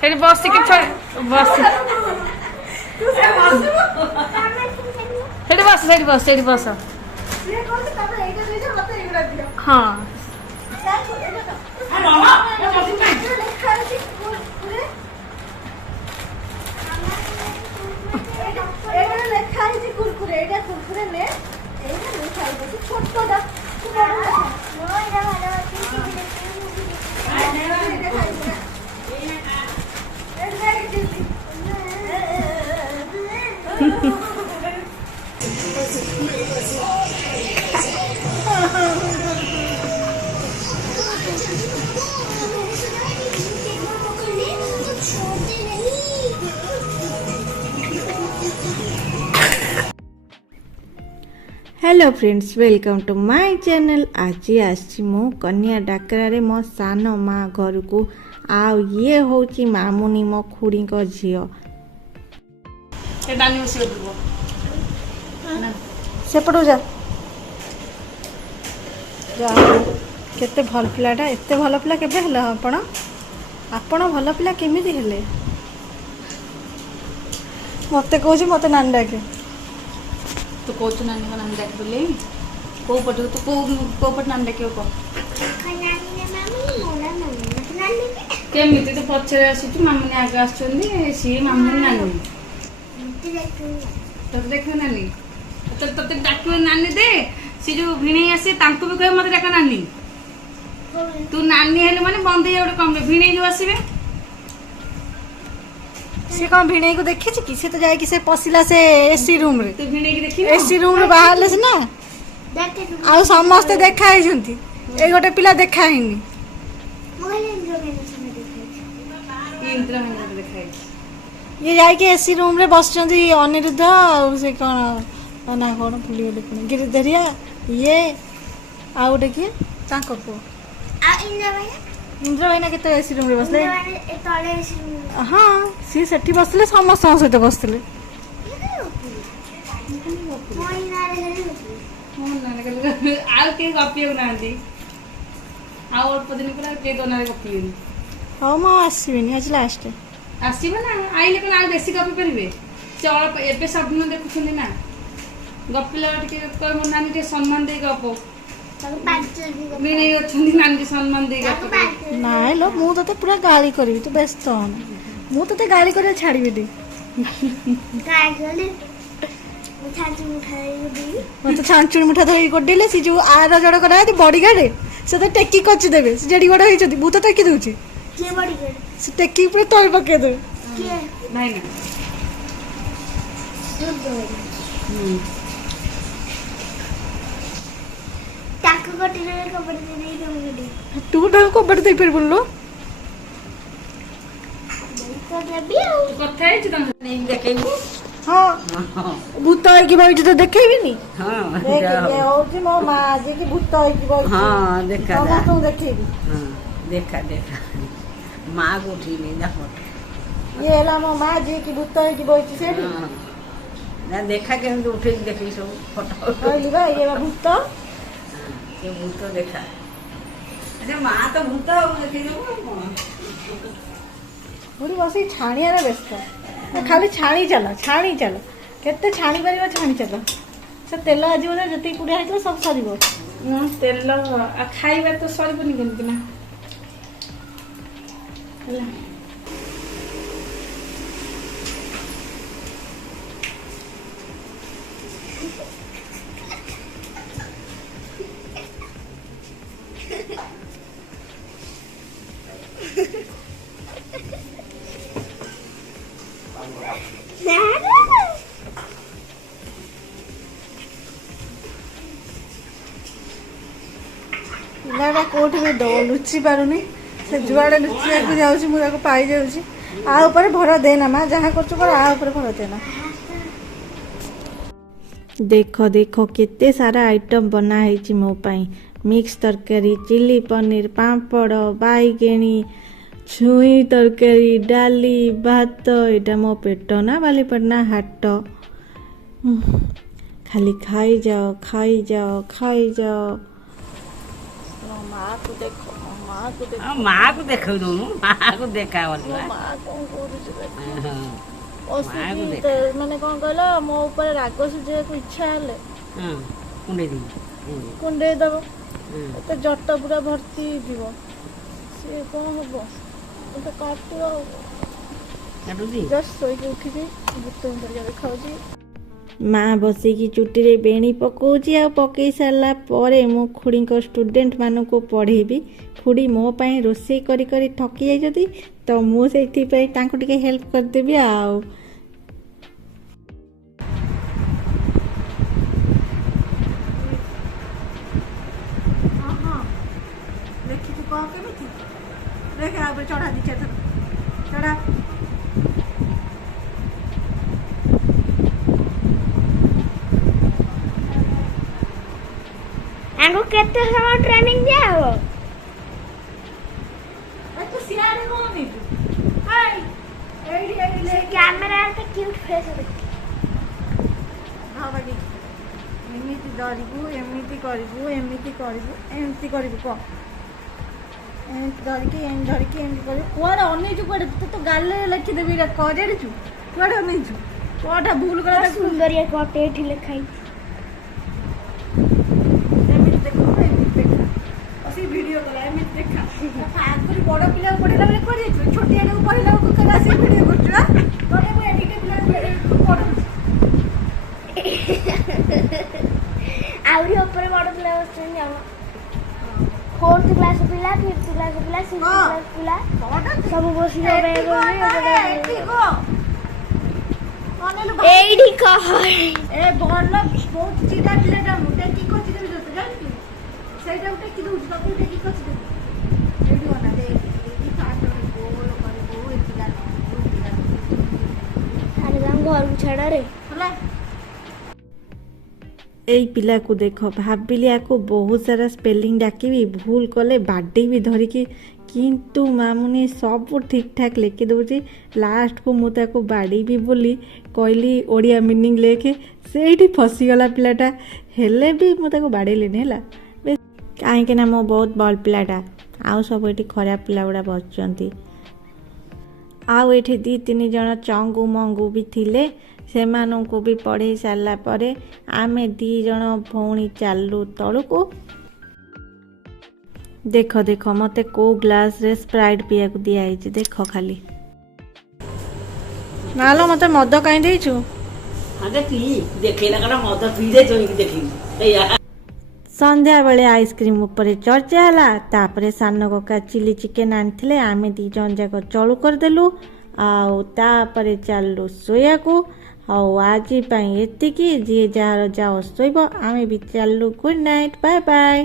ସେଠି ବସିକି ବସ ସେଠି ବସ ସେଠି ବସ ସେଠି ବସ ହଁ hello friends welcome to my channel. आज आसी मु कन्या डाकरा मो सान माँ घर को आउ ये होची मामुनी मो खुड़ी को झियो सेपटू जा केते भल पिलाटा एते भल पिला केबे हला आपण आपण भल पिला केमिति हेले मते कहूची मते नानी डाके तू कौच नानी को नाम डाक बोले को पट तू को पट नाम डाके को केमिति तो पछरे आसी मामू ने आगे आछुंदी सी मामू नानी तो देख नानी तो तते डाक नानी दे सी जो भिणे आसी तांको भी कहे मते डाक नानी तू नानी हेले माने बंदे एडे कम भिणे जो आसीबे से कौन भिणे को देखी कि से तो जाए कि से पसिला से एसी रूम रे तू भिणे की देखी एसी रूम रे बाहर से ना आ समस्त देखा है जंती ए गोटे पिला देखा हैनी इंद्र में देखा है ये जाए कि एसी रूम रे बस जंती अनिरुद्ध आ से कोन ना कोन भूली गेले कोन गिरिधरिया ये आ गोटे की ताको को आ इंद्र भाई ना केते एसी रूम रे बसले हाँ सी सेठी बसले समस्त सहित बसले आउ के गपियो नांदी आउ अल्प दिन पर के दोना गपियो हाँ म आसीबिनी आज लास्ट आसीबे ना आइले कोन आ बेसी गपि परिबे चल एबे सब न देखुछन ना गपिला टिके कोइ मन नानी के सम्मान दे गपो मिने अछंदी नानी के सम्मान दे गपो नाइ लो मु तते पूरा गाली करबी तू व्यस्त हो मु तते गाली करे छाड़बी दे गाली मत छांचुड़ी मुठा धरी गोडेले सी जो आर जड़ करा बॉडी गार्ड से तो टेकी कच देबे से जेडी गोड़ होई भूत टेकी दउची के बॉडी गार्ड से टेकी पूरे तळ पके दे के नहीं ना ताको कटिले कबड्डी दे नहीं दउडी तू ढंग को बड़ दे फिर बोलो तो देबी कथा है त नहीं देखेबू हाँ भूत है कि भाई तो देखेबी नी हाँ देख ये होची मो मां जे कि भूत है कि भाई हाँ देखा हम तो देखेबी हाँ देखा देखा माँ को उठी नहीं देखो ये ला मो मां जे कि भूत है कि भाई से हाँ ना देखा के हम तो उठे देखी सब फोटो कहली भाई ये भूत ये भूत देखा अच्छा माँ तो भूत देखी जो पूरी बसी छाणिया रे व्यस्त खाली छाणी चल केते छाणी परिबा छाणी चल से तेल आज बोले जति पुडिया हेतो सब सरीबो तेल आ खाइबा तो सरबनी केमति ना होला पिलाटा कोठी भी दो लुचि पारुनी से जुआड़े लुचिया को जाउची मुरा को पाई जाउची आ ऊपर भर देना मां जहां करछु कर आ ऊपर भर देना देखो देखो केते सारा आइटम बना है मो पाई मिक्स तरकारी चिली पनीर पापड़ बैगेणी छुई तरकारी डाली भात एटा मो पेट ना बालीपटना हाट खाली खाई जाओ खाई जाओ खाई जाओ ମାଆକୁ ଦେଖ ମୋ ମାଆକୁ ଦେଖ ମାଆକୁ ଦେଖେଇ ଦଉନୁ ମାଆକୁ ଦେଖା ମୋ ମାଆ କ'ଣ କରୁଛି ଦେଖ ମାଆକୁ ବସିକି ଦେଖ। ମାନେ କ'ଣ କହିଲ ମୋ ଉପରେ ରାଗ ସୁଝେଇବାକୁ ଇଚ୍ଛା ହେଲେ କୁଣ୍ଡେଇ ଦେବି କୁଣ୍ଡେଇ ଦବ ଏତେ ଜଟ ପୁରା ଭର୍ତ୍ତି ହେଇଯିବ ସିଏ କ'ଣ ହବ ମତେ କାଟିବ କାଟୁଛି ଜଷ୍ଟ ଶୋଇକି ଉଠିକି ଭୂତ ପରିକା ଦେଖାଉଛି। ମା ବସିକି ଚୁଟିରେ ବେଣୀ ପକାଉଛି ଆଉ ପକାଇ ସାରିଲା ପରେ ମୁଁ ଖୁଡ଼ିଙ୍କ ଷ୍ଟୁଡେଣ୍ଟ ମାନଙ୍କୁ ପଢ଼େଇବି। ଖୁଡ଼ି ମୋ ପାଇଁ ରୋଷେଇ କରି କରି ଥକି ଯାଇଛନ୍ତି ତ ମୁଁ ସେଇଥିପାଇଁ ତାଙ୍କୁ ଟିକେ ହେଲ୍ପ କରିଦେବି ଆଉ। ଦେଖିଛୁ କ'ଣ କେମିତି ଦେଖେ ଆଉ ଚଢ଼ା ଦି ଚାରି ଥର ଚଢ଼ା ଆଙ୍କୁ କେତେ ସମୟ ଟ୍ରେନିଂ ଦିଆହବ? ତୁ ସିଆଡ଼େ କ'ଣ ନେଇଛୁ କ୍ୟାମେରାରେ କ୍ୟୁଟ୍ ଫେସ୍ ଦେଖ। ଏମିତି ଧରିବୁ ଏମିତି କରିବୁ ଏମିତି କରିବୁ ଏମିତି କରିବୁ କହ ଏମିତି ଧରିକି ଏମିତି ଧରିକି ଏମିତି କରିବୁ। କୁଆଡ଼େ ଅନେଇଛୁ କୁଆଡ଼େ ତୁ ତ ଗାଲିରେ ଲେଖିଦେବି କହ ଜାଣିଛୁ କୁଆଡ଼େ ଅନେଇଛୁ କଟା ଭୁଲ କଲା ସୁନ୍ଦରିଆ କଟେ ଏଠି ଲେଖା ହେଇଛି। ଏମିତି ଦେଖ ଏମିତି ଦେଖା ସେ ଭିଡ଼ିଓ କଲା ଏମିତି ଦେଖା ଆଗରୁ ବଡ଼ ପିଲାକୁ ପଢ଼ିଲା ବେଳେ କୁଆଡ଼େ ଯାଇଛୁ ଛୋଟିଆଟାକୁ ପଢ଼ିଲା ବେଳକୁ ଆସିକି ଭିଡ଼ିଓ କରୁଛୁ କହିଲେ ମୁଁ ଏଠିକା ପିଲାକୁ ପଢ଼ୁଛି। ଆହୁରି ଉପରେ ବଡ଼ ପିଲା ବସୁଛନ୍ତି ଆମ 4th କ୍ଲାସ୍ ପିଲା 5th କ୍ଲାସ୍ ପିଲା 6th କ୍ଲାସ୍ ପିଲା ସବୁ ବସିକି ଏଇଠି କହ ଏ ଭଲ ବହୁତ ଚିଡ଼ା ପିଲାଟା ମୁଁ ଟେକି କଚି ଦେବି ତୋତେ ଜାଣିଛୁ ସେଇଟାକୁ ଟେକି ଦେଉଛି ତାକୁ ଟେକି କଚି ଦେବି ଏଇଠି ଗଲା ଏଇଠି ଗୋଲ କରିବୁ ଏମିତି ଘରକୁ ଛାଡ଼ରେ ହେଲା। ଏଇ ପିଲାକୁ ଦେଖ ଭାବିଲି ଆକୁ ବହୁତ ସାରା ସ୍ପେଲିଂ ଡାକିବି ଭୁଲ କଲେ ବାଡ଼େଇବି ଧରିକି କିନ୍ତୁ ମାମୁନି ସବୁ ଠିକ୍ ଠାକ୍ ଲେଖି ଦେଉଛି। ଲାଷ୍ଟକୁ ମୁଁ ତାକୁ ବାଡ଼େଇବି ବୋଲି କହିଲି ଓଡ଼ିଆ ମିନିଂ ଲେଖେ ସେଇଠି ଫସିଗଲା ପିଲାଟା ହେଲେ ବି ମୁଁ ତାକୁ ବାଡ଼େଇଲିନି ହେଲା କାହିଁକି ନା ମୋ ବହୁତ ଭଲ ପିଲାଟା ଆଉ ସବୁ ଏଠି ଖରାପ ପିଲା ଗୁଡ଼ା ବସୁଛନ୍ତି। ଆଉ ଏଠି 2-3 ଜଣ ଚଙ୍ଗୁ ମଙ୍ଗୁ ବି ଥିଲେ ସେମାନଙ୍କୁ ବି ପଢ଼େଇ ସାରିଲା ପରେ ଆମେ 2 ଜଣ ଭଉଣୀ ଚାଲୁ ତଳକୁ। ଦେଖ ଦେଖ ମୋତେ କେଉଁ ଗ୍ଲାସରେ ସ୍ପ୍ରାଇଟ୍ ପିଇବାକୁ ଦିଆହେଇଛି ଦେଖ ଖାଲି ନାଲୋ ମୋତେ ମଦ କାହିଁ ଦେଇଛୁ ସନ୍ଧ୍ୟାବେଳେ ଆଇସ୍କ୍ରିମ୍ ଉପରେ ଚର୍ଚ୍ଚା ହେଲା ତାପରେ ସାନ କକା ଚିଲି ଚିକେନ୍ ଆଣିଥିଲେ ଆମେ 2 ଜଣ ଯାକ ଚଳୁ କରିଦେଲୁ ଆଉ ତାପରେ ଚାଲୁ ଶୋଇବାକୁ। ଆଉ ଆଜି ପାଇଁ ଏତିକି ଯିଏ ଯାହାର ଯାଅ ଶୋଇବ ଆମେ ବି ଚାଲୁ ଗୁଡ୍ ନାଇଟ୍ ବାଏ ବାଏ।